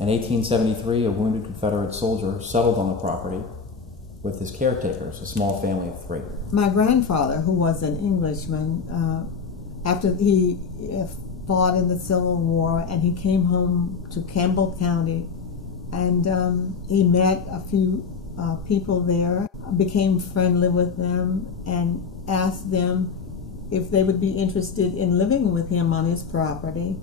In 1873, a wounded Confederate soldier settled on the property with his caretakers, a small family of 3. My grandfather, who was an Englishman, after he fought in the Civil War, and he came home to Campbell County, and he met a few people there, became friendly with them, and asked them if they would be interested in living with him on his property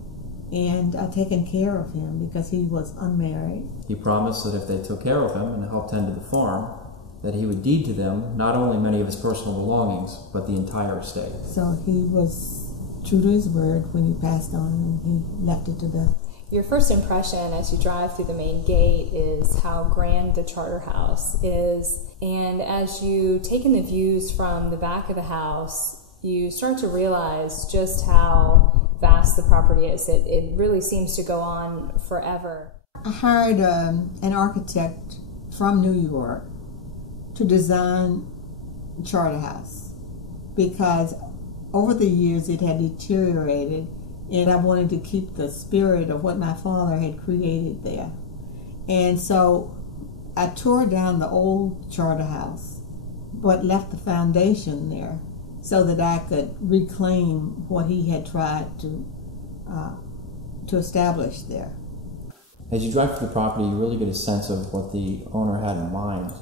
and taking care of him because he was unmarried. He promised that if they took care of him and helped tend to the farm, that he would deed to them not only many of his personal belongings, but the entire estate. So he was true to his word when he passed on, and he left it to them. Your first impression as you drive through the main gate is how grand the charter house is, and as you take in the views from the back of the house, you start to realize just how vast the property is. It really seems to go on forever. I hired an architect from New York to design the charter house because over the years it had deteriorated, and I wanted to keep the spirit of what my father had created there. And so I tore down the old charter house, but left the foundation there so that I could reclaim what he had tried to establish there. As you drive through the property, you really get a sense of what the owner had in mind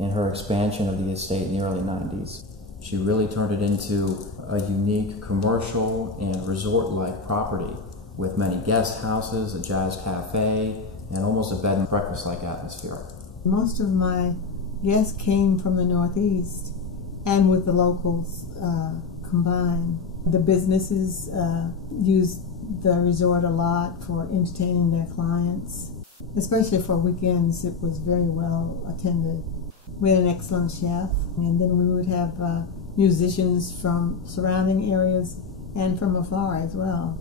in her expansion of the estate in the early 90s. She really turned it into a unique commercial and resort-like property with many guest houses, a jazz cafe, and almost a bed and breakfast-like atmosphere. Most of my guests came from the Northeast and with the locals combined. The businesses used the resort a lot for entertaining their clients. Especially for weekends, it was very well attended. We had an excellent chef, and then we would have musicians from surrounding areas and from afar as well.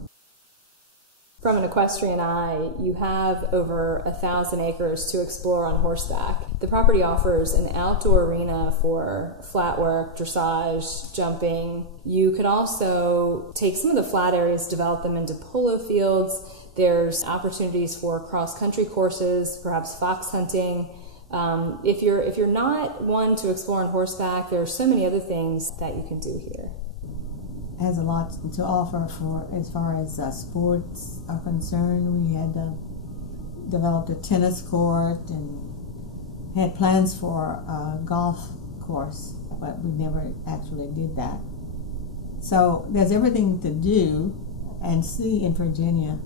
From an equestrian eye, you have over 1,000 acres to explore on horseback. The property offers an outdoor arena for flat work, dressage, jumping. You could also take some of the flat areas, develop them into polo fields. There's opportunities for cross-country courses, perhaps fox hunting. If you're not one to explore on horseback, there are so many other things that you can do here. It has a lot to offer for as far as sports are concerned. We had developed a tennis court and had plans for a golf course, but we never actually did that. So there's everything to do and see in Virginia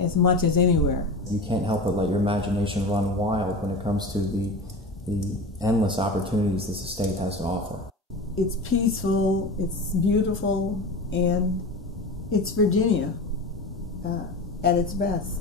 as much as anywhere. You can't help but let your imagination run wild when it comes to the endless opportunities this estate has to offer. It's peaceful, it's beautiful, and it's Virginia at its best.